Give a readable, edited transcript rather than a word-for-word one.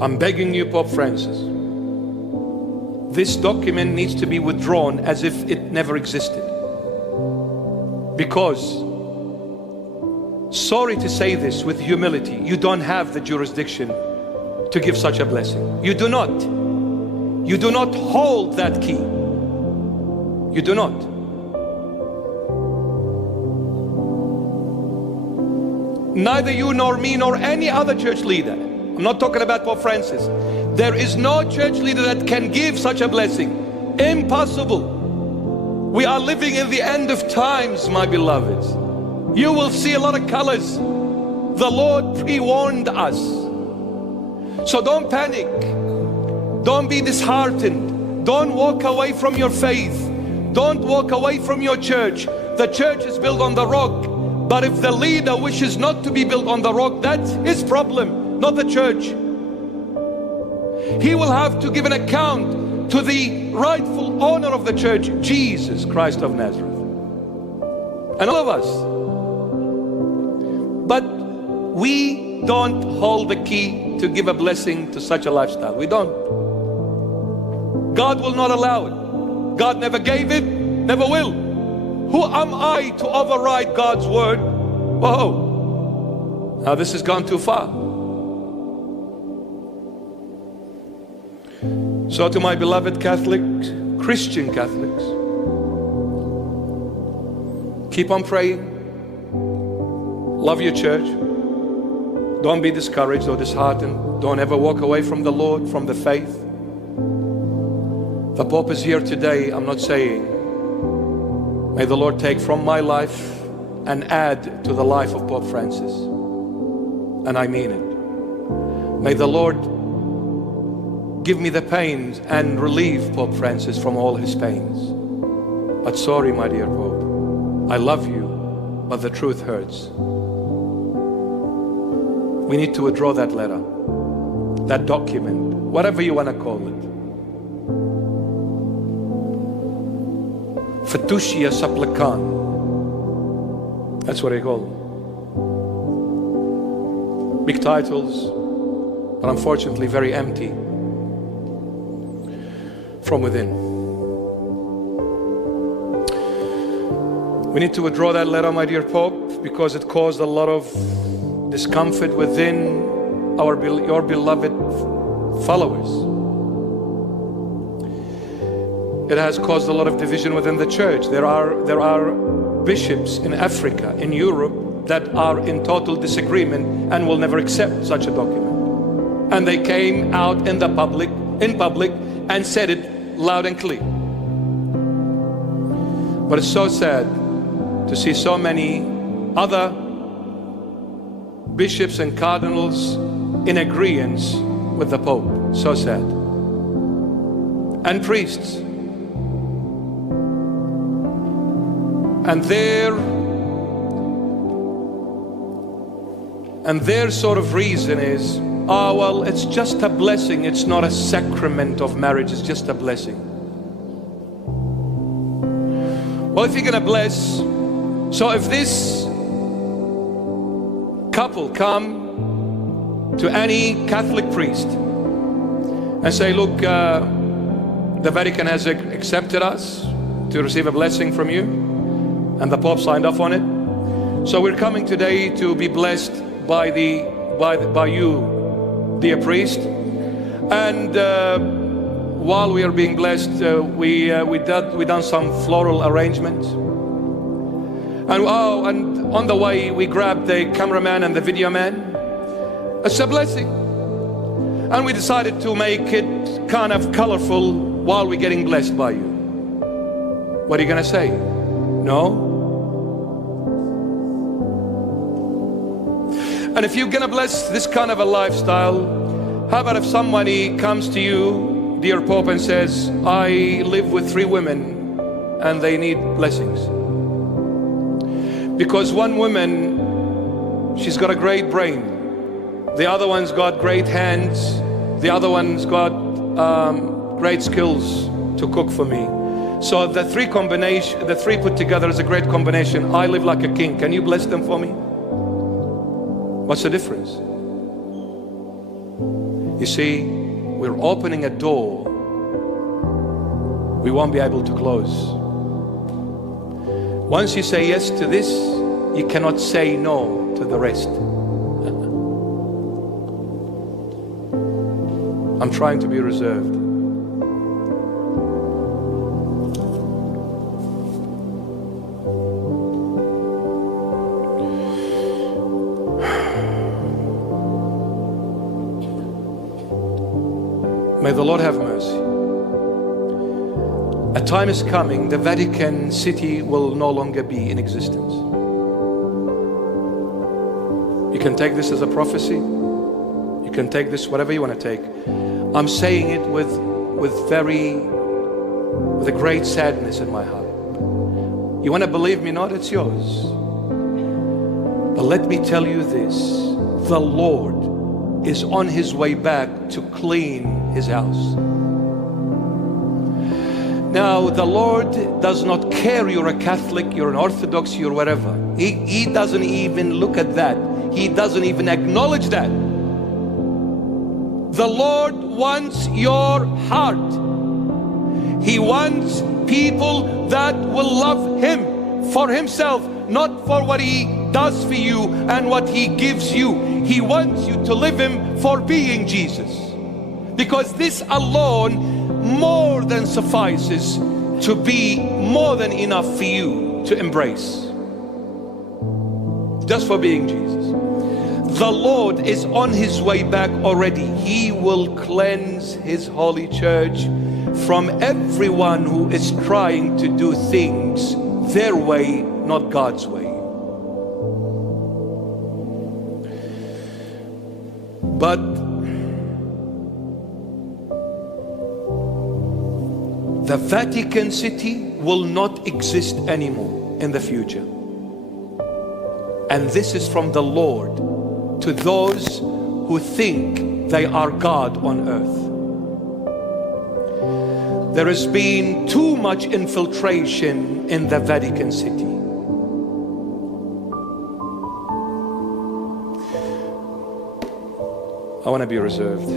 I'm begging you, Pope Francis, this document needs to be withdrawn as if it never existed. Because, sorry to say this with humility, you don't have the jurisdiction to give such a blessing. You do not. You do not hold that key. You do not. Neither you nor me nor any other church leader, I'm not talking about Pope Francis, there is no church leader that can give such a blessing. Impossible. We are living in the end of times, my beloveds. You will see a lot of colors. The Lord pre-warned us. So don't panic. Don't be disheartened. Don't walk away from your faith. Don't walk away from your church. The church is built on the rock. But if the leader wishes not to be built on the rock, that's his problem, not the church. He will have to give an account to the rightful owner of the church, Jesus Christ of Nazareth. And all of us. But we don't hold the key to give a blessing to such a lifestyle. We don't. God will not allow it. God never gave it, never will. Who am I to override God's word? Whoa. Now this has gone too far. So to my beloved Catholics, Christian Catholics, keep on praying. Love your church. Don't be discouraged or disheartened. Don't ever walk away from the Lord, from the faith. The Pope is here today. I'm not saying, may the Lord take from my life and add to the life of Pope Francis. And I mean it. May the Lord give me the pains and relieve Pope Francis from all his pains. But sorry, my dear Pope, I love you, but the truth hurts. We need to withdraw that letter, that document, whatever you want to call it. Fiducia supplicans. That's what they call them. Big titles, but unfortunately very empty from within. We need to withdraw that letter, my dear Pope, because it caused a lot of discomfort within your beloved followers. It has caused a lot of division within the church. There are bishops in Africa, in Europe, that are in total disagreement and will never accept such a document. And they came out in public, and said it loud and clear. But it's so sad to see so many other bishops and cardinals in agreement with the Pope. So sad. And priests. And their sort of reason is, oh, well, it's just a blessing. It's not a sacrament of marriage. It's just a blessing. Well, if you're going to bless, so if this couple come to any Catholic priest and say, look, the Vatican has accepted us to receive a blessing from you, and the Pope signed off on it. So we're coming today to be blessed by you, dear priest. And while we are being blessed, we done some floral arrangements. And on the way we grabbed the cameraman and the video man. It's a blessing. And we decided to make it kind of colorful while we're getting blessed by you. What are you gonna say? No? And if you're gonna bless this kind of a lifestyle, how about if somebody comes to you, dear Pope, and says, I live with 3 women and they need blessings. Because one woman, she's got a great brain. The other one's got great hands. The other one's got great skills to cook for me. So the 3 put together is a great combination. I live like a king. Can you bless them for me? What's the difference? You see, we're opening a door we won't be able to close. Once you say yes to this, you cannot say no to the rest. I'm trying to be reserved. May the Lord have mercy. A time is coming, the Vatican City will no longer be in existence. You can take this as a prophecy. You can take this whatever you want to take. I'm saying it with a great sadness in my heart. You want to believe me not? It's yours. But let me tell you this. The Lord is on his way back to clean his house. Now, the Lord does not care you're a Catholic, you're an Orthodox, you're whatever. He doesn't even look at that. He doesn't even acknowledge that. The Lord wants your heart. He wants people that will love him for himself, not for what he does for you and what he gives you. He wants you to live him for being Jesus. Because this alone more than suffices to be more than enough for you to embrace. Just for being Jesus. The Lord is on his way back already. He will cleanse his holy church from everyone who is trying to do things their way, not God's way. But the Vatican City will not exist anymore in the future. And this is from the Lord to those who think they are God on earth. There has been too much infiltration in the Vatican City. I want to be reserved.